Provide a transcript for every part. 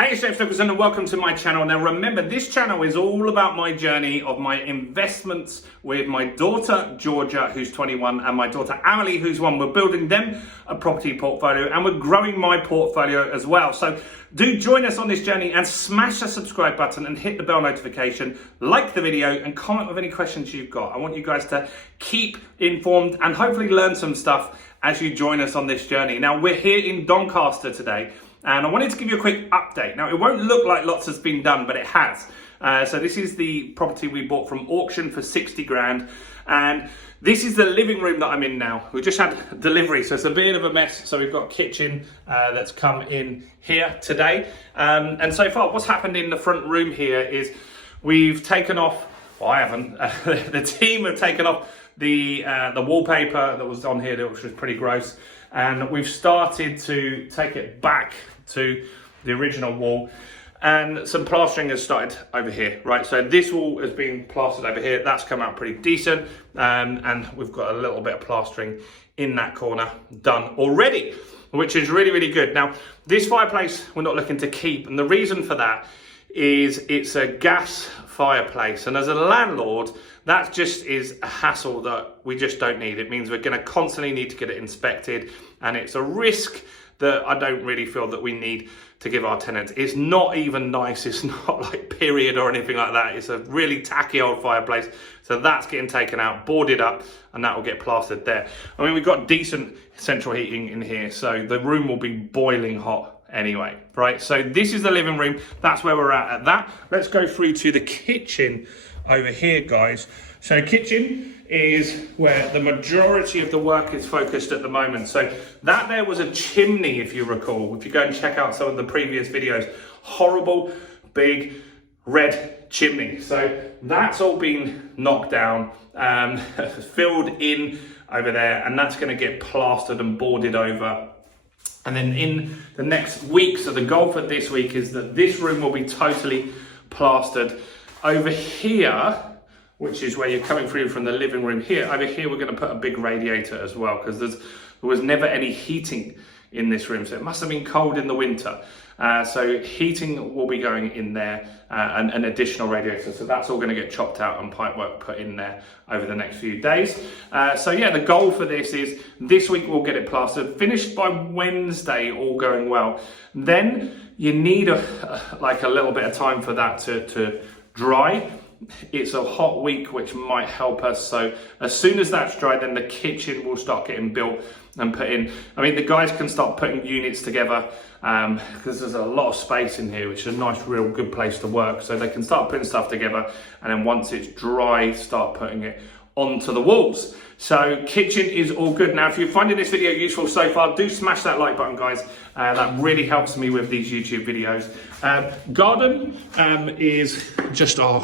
Hey, Chef Nicholson, and welcome to my channel. Now remember, this channel is all about my journey of my investments with my daughter Georgia, who's 21, and my daughter Amelie, who's 1. We're building them a property portfolio and we're growing my portfolio as well. So do join us on this journey and smash the subscribe button and hit the bell notification, like the video and comment with any questions you've got. I want you guys to keep informed and hopefully learn some stuff as you join us on this journey. Now we're here in Doncaster today, and I wanted to give you a quick update. Now, it won't look like lots has been done, but it has. So this is the property we bought from auction for 60 grand. And this is the living room that I'm in now. We just had delivery, so it's a bit of a mess. So we've got a kitchen that's come in here today. And so far, what's happened in the front room here is we've taken off, well, I haven't, the team have taken off the wallpaper that was on here, which was pretty gross. And we've started to take it back to the original wall, and some plastering has started over here, right? So this wall has been plastered over here. That's come out pretty decent. And we've got a little bit of plastering in that corner done already, which is really, really good. Now, this fireplace we're not looking to keep. And the reason for that is it's a gas fireplace. And as a landlord, that just is a hassle that we just don't need. It means we're going to constantly need to get it inspected, and it's a risk that I don't really feel that we need to give our tenants. It's not even nice. It's not like period or anything like that. It's a really tacky old fireplace. So that's getting taken out, boarded up, and that will get plastered there. I mean, we've got decent central heating in here, so the room will be boiling hot anyway, right? So this is the living room. That's where we're at that. Let's go through to the kitchen over here, guys. So kitchen is where the majority of the work is focused at the moment. So that there was a chimney, if you recall, if you go and check out some of the previous videos, horrible big red chimney. So that's all been knocked down, filled in over there, and that's going to get plastered and boarded over. And then in the next week, so the goal for this week is that this room will be totally plastered. Over here, which is where you're coming through from the living room here, over here we're going to put a big radiator as well, because there was never any heating in this room, so it must have been cold in the winter. So heating will be going in there, and an additional radiator, so that's all going to get chopped out and pipework put in there over the next few days. So yeah, the goal for this is this week we'll get it plastered, finished by Wednesday, all going well. Then you need like a little bit of time for that to dry. It's a hot week, which might help us. So as soon as that's dry, then the kitchen will start getting built and put in. I mean, the guys can start putting units together, because there's a lot of space in here, which is a nice, real good place to work. So they can start putting stuff together, and then once it's dry, start putting it onto the walls. So kitchen is all good. Now, if you're finding this video useful so far, do smash that like button, guys. That really helps me with these YouTube videos. Garden is just our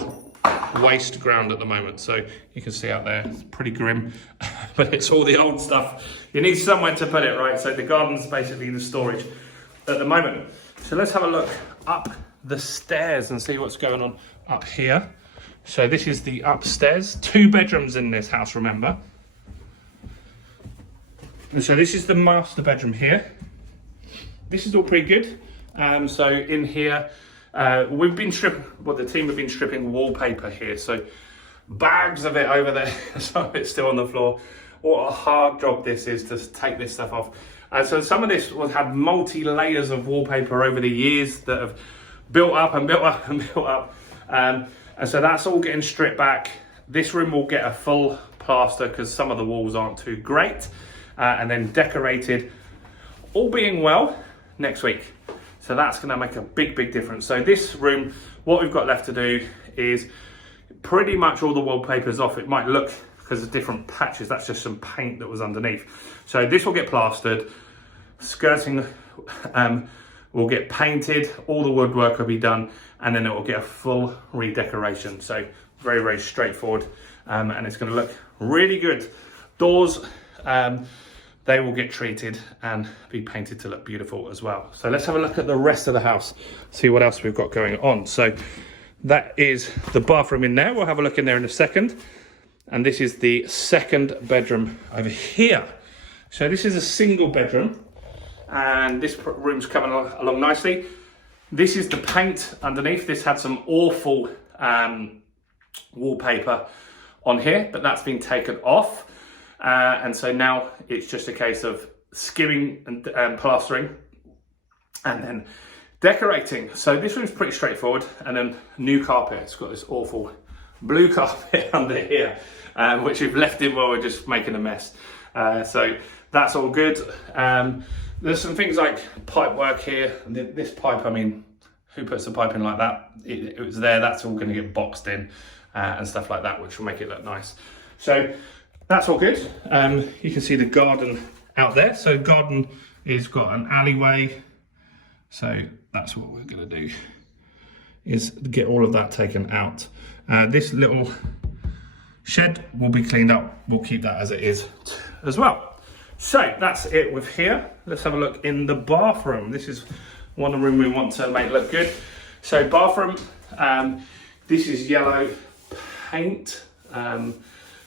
waste ground at the moment, so you can see out there it's pretty grim, but it's all the old stuff. You need somewhere to put it, right? So the garden's basically the storage at the moment. So let's have a look up the stairs and see what's going on up here. So this is the upstairs, 2 bedrooms in this house, remember. And so this is the master bedroom here. This is all pretty good. So in here, we've been the team have been stripping wallpaper here. So bags of it over there, some of it's still on the floor. What a hard job this is to take this stuff off. So some of this will have multi-layers of wallpaper over the years that have built up and built up and built up. And so that's all getting stripped back. This room will get a full plaster because some of the walls aren't too great. And then decorated, all being well, next week. So that's going to make a big, big difference. So this room, what we've got left to do is pretty much all the wallpaper's off. It might look, because of different patches, that's just some paint that was underneath. So this will get plastered, skirting will get painted, all the woodwork will be done, and then it will get a full redecoration. So very, very straightforward, and it's going to look really good. Doors, they will get treated and be painted to look beautiful as well. So let's have a look at the rest of the house, see what else we've got going on. So that is the bathroom in there. We'll have a look in there in a second. And this is the second bedroom over here. So this is a single bedroom, and this room's coming along nicely. This is the paint underneath. This had some awful wallpaper on here, but that's been taken off. And so now it's just a case of skimming and plastering and then decorating. So this one's pretty straightforward. And then new carpet. It's got this awful blue carpet under here, which we've left in while we're just making a mess. So that's all good. There's some things like pipe work here. This pipe, I mean, who puts a pipe in like that? It was there, that's all gonna get boxed in and stuff like that, which will make it look nice. So that's all good. You can see the garden out there. So garden is got an alleyway. So that's what we're gonna do, is get all of that taken out. This little shed will be cleaned up. We'll keep that as it is as well. So that's it with here. Let's have a look in the bathroom. This is one of the room we want to make look good. So bathroom, this is yellow paint.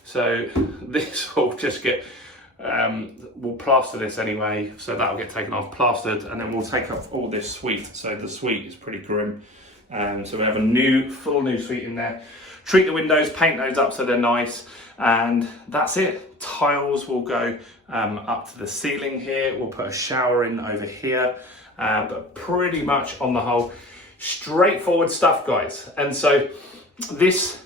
So this will just get, we'll plaster this anyway. So that'll get taken off, plastered, and then we'll take off all this suite. So the suite is pretty grim. So we have a full new suite in there. Treat the windows, paint those up so they're nice, and that's it. Tiles will go up to the ceiling here. We'll put a shower in over here, but pretty much on the whole, straightforward stuff, guys. And so this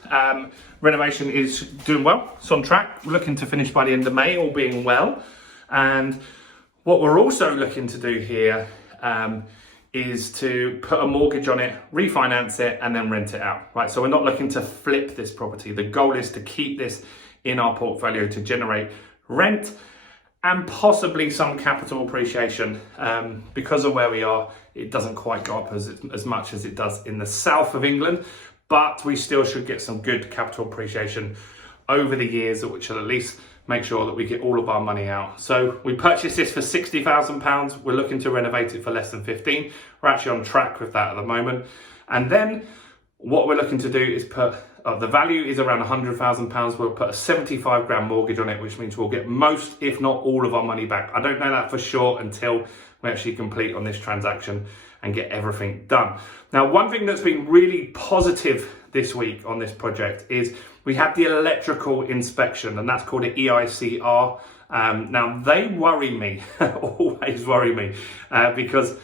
renovation is doing well. It's on track. We're looking to finish by the end of May, all being well. And what we're also looking to do here is to put a mortgage on it, refinance it, and then rent it out, right? So we're not looking to flip this property. The goal is to keep this in our portfolio to generate rent and possibly some capital appreciation. Because of where we are, it doesn't quite go up as much as it does in the south of England, but we still should get some good capital appreciation over the years, which will at least make sure that we get all of our money out. So we purchased this for £60,000. We're looking to renovate it for less than 15. We're actually on track with that at the moment. And then what we're looking to do is put, the value is around £100,000. We'll put a 75 grand mortgage on it, which means we'll get most, if not all of our money back. I don't know that for sure until we actually complete on this transaction and get everything done. Now, one thing that's been really positive this week on this project is we had the electrical inspection, and that's called an EICR. Now, they worry me, always worry me, because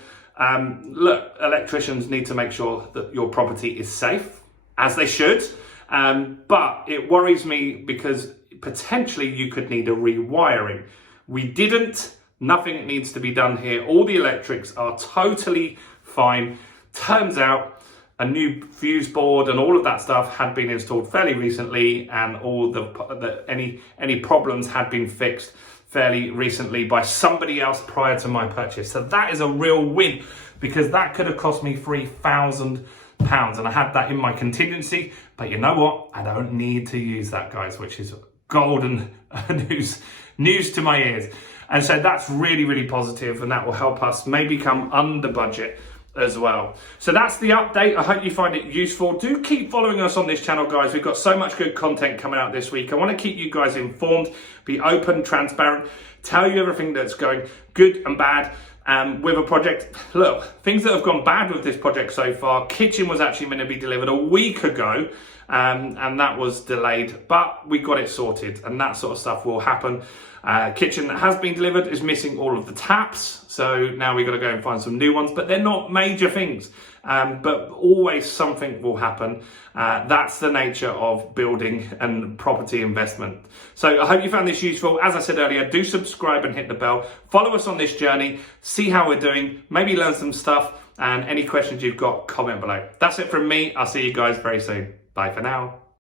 look, electricians need to make sure that your property is safe, as they should, but it worries me because potentially you could need a rewiring. We didn't. Nothing needs to be done here. All the electrics are totally fine. Turns out a new fuse board and all of that stuff had been installed fairly recently, and all any problems had been fixed fairly recently by somebody else prior to my purchase. So that is a real win, because that could have cost me £3,000, and I had that in my contingency. But you know what? I don't need to use that, guys, which is golden news to my ears. And so that's really, really positive, and that will help us maybe come under budget as well. So that's the update. I hope you find it useful. Do keep following us on this channel, guys. We've got so much good content coming out this week. I want to keep you guys informed, be open, transparent, tell you everything that's going good and bad with a project. Look, things that have gone bad with this project so far. Kitchen was actually meant to be delivered a week ago, and that was delayed, but we got it sorted, and that sort of stuff will happen. Kitchen that has been delivered is missing all of the taps, so now we've got to go and find some new ones, but they're not major things, but always something will happen. That's the nature of building and property investment. So I hope you found this useful. As I said earlier, do subscribe and hit the bell. Follow us on this journey, see how we're doing, maybe learn some stuff, and any questions you've got, comment below. That's it from me. I'll see you guys very soon. Bye for now.